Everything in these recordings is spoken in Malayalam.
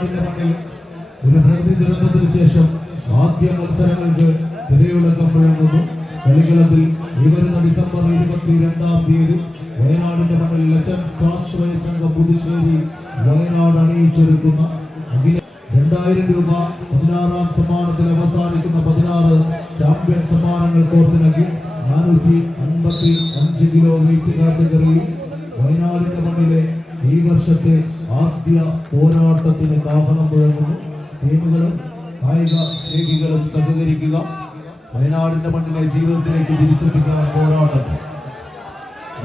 വയനാടിന്റെ മണ്ണിൽ ഒരു പ്രകൃതി ദുരന്തത്തിന് ശേഷം ആദ്യ മത്സരങ്ങൾക്ക് തിരയുള്ളക്കം മുഴങ്ങുന്നു കളിക്കളത്തിൽ ഈ വരുന്ന ഡിസംബർ ഇരുപത്തിരണ്ടാം തീയതി വയനാടിന്റെ മണ്ണിൽ ലക്ഷൻസ് സ്വാശ്രയ സംഘം പുതുശ്ശേരി വയനാട് അണിയിച്ചൊരുക്കുന്ന അഖില രണ്ടായിരം രൂപ പതിനാറാം സമ്മാനത്തിൽ അവസാനിക്കുന്ന പതിനാറ് ചാമ്പ്യൻ സമ്മാനങ്ങൾ കോർത്തിണക്കി നാനൂറ്റി അൻപത്തി അഞ്ച് കിലോ വെയിറ്റ് കാറ്റഗറിയിൽ വയനാടിന്റെ മണ്ണിലെ ഈ വർഷത്തെ ആദ്യ പോരാട്ടത്തിന് കാഹളം മുഴങ്ങുന്നു ടീമുകളും കായിക സ്നേഹികളും സഹകരിക്കുക. വയനാടിന്റെ മണ്ണിലെ ജീവിതത്തിലേക്ക് തിരിച്ചെത്തിക്കുന്ന പോരാട്ടം.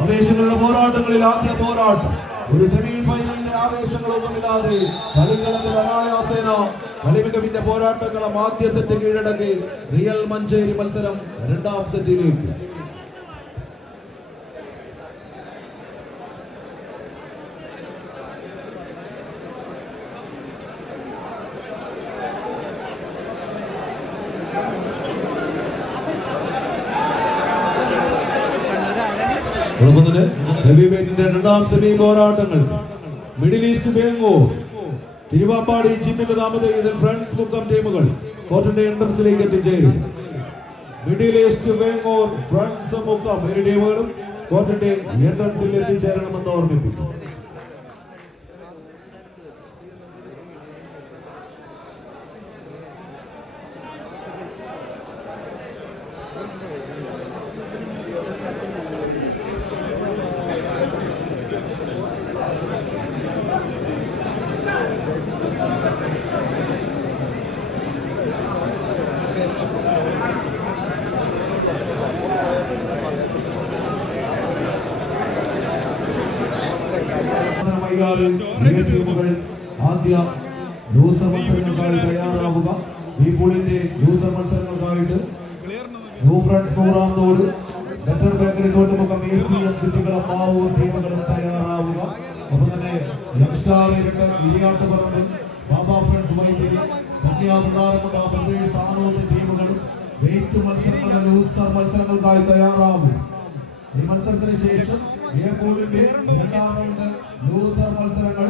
ആവേശങ്ങളുടെ പോരാട്ടങ്ങളിൽ ആദ്യ പോരാട്ടം. ഒരു സെമി ഫൈനലിന്റെ ആവേശങ്ങളൊന്നുമില്ലാതെ കളിക്കളത്തിൽ അനായാസേന കളിമികവിന്റെ പോരാട്ടങ്ങളും ആദ്യ സെറ്റ് കീഴടക്കി റിയൽ മഞ്ചേരി മത്സരം രണ്ടാം സെറ്റിലേക്ക് തുടങ്ങുന്നത് ഹെവി വെയിറ്റിന്റെ രണ്ടാം സെമി പോരാട്ടങ്ങൾ. മിഡിൽ ഈസ്റ്റ് ബാംഗ്ലൂർ തിരുവാപ്പാടി ജിമ്മിന്റെ താമത ഇതിൽ ഫ്രണ്ട്സ് മുക്കം ടീമുകൾ കോർട്ടിന്റെ എൻട്രൻസിലേക്ക് എത്തിച്ചേരും middle east Vengoor friends Mukkam ഇരു ടീമുകളും കോർട്ടിന്റെ എൻട്രൻസിൽ എത്തിച്ചേരണമെന്ന് ഓർമ്മിപ്പിക്കും വൈകാതെ ഇരു ടീമുകൾ ആദ്യ ലൂസർ മത്സരങ്ങൾക്കായി തയ്യാറാവുക. ഈ പൂളിന്റെ ലൂസർ മത്സരങ്ങൾക്കായിട്ട് new friends Nooranthode better bakery Thottumukkam A C M കുട്ടികളും മാവൂർ ടീമുകളും തയ്യാറാവുക. ഒപ്പം തന്നെ യങ്സ്റ്റാർ ഇരട്ട ഇരിയാട്ടുപറമ്പ് ബാബ ഫ്രണ്ട്സ് വൈദ്യുതി കന്യാകുമാരമുണ്ട പ്രദേശ് ആനോത്ത് ടീമുകളും വെയിറ്റ് മത്സരങ്ങൾ ലൂസർ മത്സരങ്ങൾക്കായി തയ്യാറാവും. ഈ മത്സരത്തിന് ശേഷം എ പൂളിന്റെ രണ്ടാം റൗണ്ട് ലൂസർ മത്സരങ്ങൾ.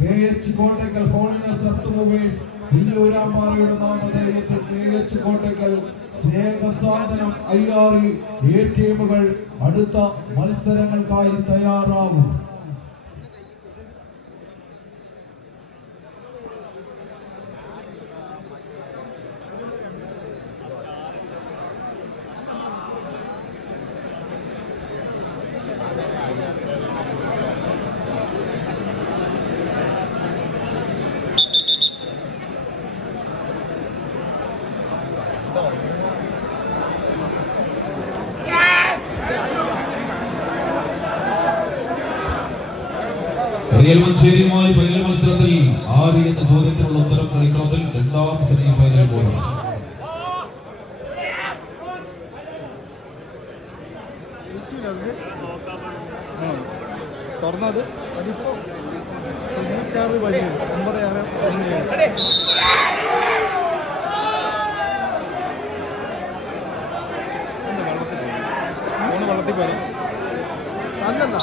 കെ എച്ച് കോട്ടയ്ക്കൽ ഹോളിനസ് റെപ്റ്റ് മൂവേഴ്സ് നാമധേയത്തിൽ കെ എച്ച് കോട്ടയ്ക്കൽ. സ്നേഹസാധനം ഐ ആർ എ ടീമുകൾ അടുത്ത മത്സരങ്ങൾക്കായി തയ്യാറാവും. റിയൽ മഞ്ചേരിയുമായി ഫൈനൽ മത്സരത്തിൽ ആര് എന്ന ചോദ്യത്തിനുള്ള ഉത്തരം കളിക്കളത്തിൽ രണ്ടാം സെമി ഫൈനൽ പോരാട്ടം തുറന്നത് അതിപ്പോ തൊണ്ണൂറ്റാറ് വഴി ഒമ്പത് ആറ് പതിനേഴ്. വെള്ളത്തിൽ പോയി അല്ലല്ല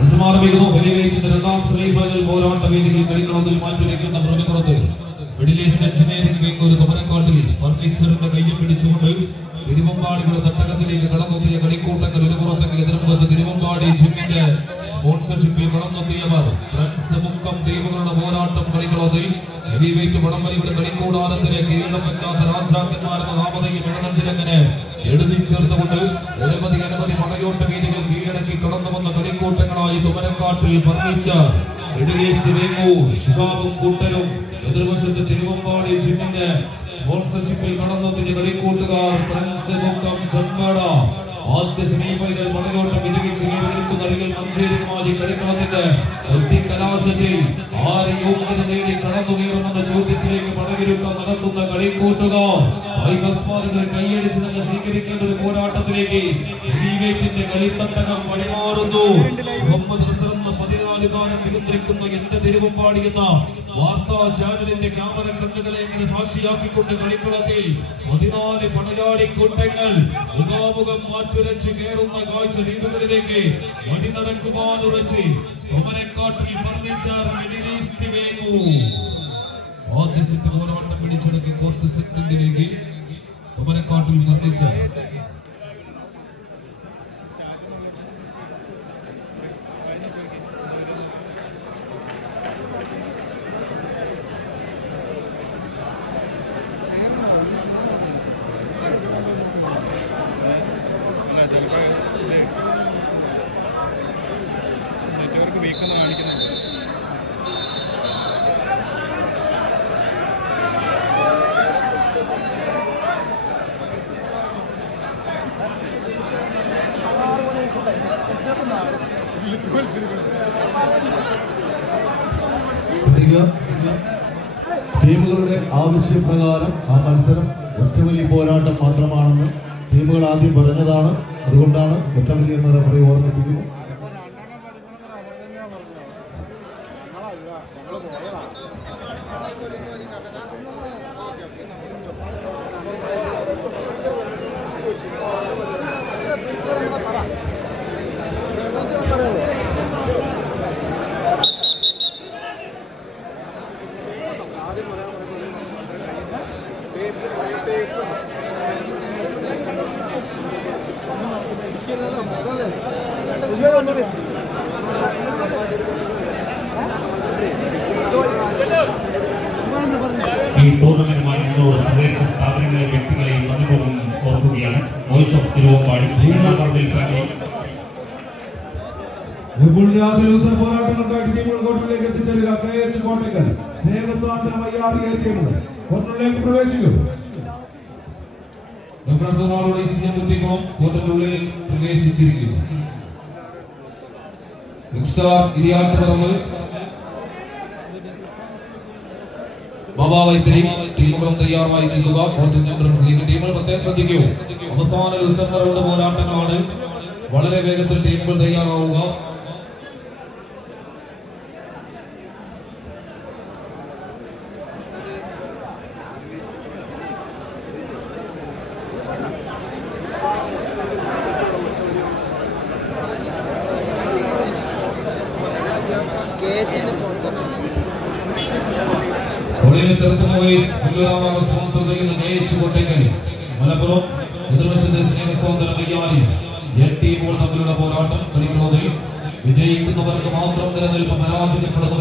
അല്ലാതെ മത്സരമാരംഭിക്കുന്നു ഹെലിവേറ്റിന്റെ രണ്ടാം സെമിഫൈനൽ പോരാട്ട വേദിയിൽ കളിക്കളത്തിൽ മാറ്റിവെക്കുന്ന ബ്രോണിപ്പുറത്ത് മിഡിൽ ഈസ്റ്റ് എഞ്ചിനീയറിംഗ് വിംഗ് ഒരു തുമരക്കാട്ടിൽ ഫർണിച്ചറിന്റെ പിടിച്ചുകൊണ്ട് തിരുവമ്പാടികളുടെ തട്ടകത്തിലേക്ക് കടന്നെത്തിയ കളിക്കൂട്ടങ്ങൾ ഒരു പുറത്തെങ്കിൽ എതിർമുഖത്ത് തിരുവമ്പാടി ജിമ്മിന്റെ സ്പോൺസർഷിപ്പിൽ കടന്നെത്തിയവർ ഫ്രണ്ട്സ് മുക്കം ടീമുകളുടെ പോരാട്ടം കളിക്കളത്തിൽ ഹെവി വെയിറ്റ് വടംവലിയുടെ കളിക്കൂടാരത്തിലെ കിരീടം വെക്കാത്ത രാജാക്കന്മാരെന്ന നാമതയും ഇടനഞ്ചിലങ്ങനെ എഴുതി ചേർത്തുകൊണ്ട് നിരവധി അനവധി കളിക്കൂട്ടങ്ങളായി തുമരക്കാട്ടിൽ ഫർണിച്ചർ ഇടവേസ്റ്റ് വേങ്ങൂർ ശിഹാബും കൂട്ടരും എതിർവശത്ത് തിരുവമ്പാടി ജിമ്മിന്റെ സ്പോൺസർഷിപ്പിൽ കടന്നെത്തിയ കളിക്കൂട്ടുകാർ ഫ്രണ്ട്സ് മുക്കം ആദ്യ സെമിഫൈനൽ മണിലോട്ടം വിജയിച്ച് നേടിയിരിക്കുന്ന റിയൽ മഞ്ചേരിയുമായി കളിക്കളത്തിന്റെ കലാശത്തിൽ ആര് യോഗ്യത നേടി കടന്നുകയറുമെന്ന ചോദ്യത്തിലേക്ക് പടകിരുക്കം നടത്തുന്ന കളിക്കൂട്ടുകാർ. കൈയടിച്ച് തന്നെ സ്വീകരിക്കേണ്ട ഒരു പോരാട്ടത്തിലേക്ക് കളിത്തട്ടകം വഴിമാറുന്നു മുഹമ്മദ് പതിനാലുകാരൻ നിൽക്കുന്ന എന്റെ തെരുവും പാടിയുന്ന വാർത്താ ചാനലിന്റെ ക്യാമറ കണ്ണുകളെ ഇങ്ങനെ സാക്ഷിയാക്കിക്കൊണ്ട് കളിക്കളത്തിൽ പതിനാല് പടയാളി കൂട്ടങ്ങൾ മുഖാമുഖം മാറ്റുരച്ച് കയറുന്ന കാഴ്ച വീടുകളിലേക്ക് വടി നടക്കുവാൻ ഉറച്ച് തൊമനക്കാട്ടിൽ ഫർണിച്ചർ മിഡിൽ പിടിച്ചെടുക്കി കോർട്ട് സെക്കൻഡിലേക്ക് തൊമനക്കാട്ടിൽ ഫർണിച്ചർ. നെറ്റ്വർക്ക് വീക്കെന്ന് കാണിക്കുന്നുണ്ട് ടീമുകളുടെ ആവശ്യപ്രകാരം ആ മത്സരം ഒറ്റവലി പോരാട്ടം മാത്രമാണെന്ന് ടീമുകൾ ആദ്യം പറഞ്ഞതാണ്. അതുകൊണ്ടാണ് ഒറ്റവലി എന്ന റഫറി ഓർമ്മിപ്പിക്കുന്നു ഈ ടൂർണമെന്റുമായി മുന്നോട്ട് സഹകരിച്ച സ്ഥാപനങ്ങളെ വ്യക്തികളെയും അനുഭവം ഓർക്കുകയാണ്. Voice of Thiruvambadi. ഭീമനാപറമ്പിൽ ഫാമിലി വിപുലാതി ലൂസർ പോരാട്ടങ്ങൾക്കായിട്ട് ടീമുകൾ കോർട്ടിലേക്ക് എത്തിച്ചേരുക. കെ എച്ച് കോട്ടയ്ക്കൽ സ്നേഹസാന്ദ്രമായി ആറിയെത്തിയത് കോർട്ടിലേക്ക് പ്രവേശിക്കും. റഫറൻസുകളോട് സിയം കുത്തിക്കോം കോർട്ടിനുള്ളിൽ പ്രവേശിച്ചിരിക്കുന്നു. ഇരിയാട്ട് പറമ്പ് ബാബാ വൈത്തിരി ടീമുകളും തയ്യാറായി നിൽക്കുക കോർട്ടിൻ എൻട്രൻസ് ലീഗ് ടീമുകൾ പ്രത്യേകം ശ്രദ്ധിക്കൂ. അവസാന ദിവസങ്ങളുടെ പോരാട്ടങ്ങളാണ്. വളരെ വേഗത്തിൽ ടീമുകൾ തയ്യാറാവുക. ഒളിവിൽ പോയി സ്പോൺസർ ചെയ്യുന്ന കോട്ടയ്ക്കൽ മലപ്പുറം എതിർവശത്തെ സ്നേഹസോദര മയ്യാലി എട്ട് ടീമുകൾ തമ്മിലുള്ള പോരാട്ടം കളിക്കുന്നതിൽ വിജയിക്കുന്നവർക്ക് മാത്രം നിലനിൽപ്പ് പരാജയപ്പെടുന്നവർ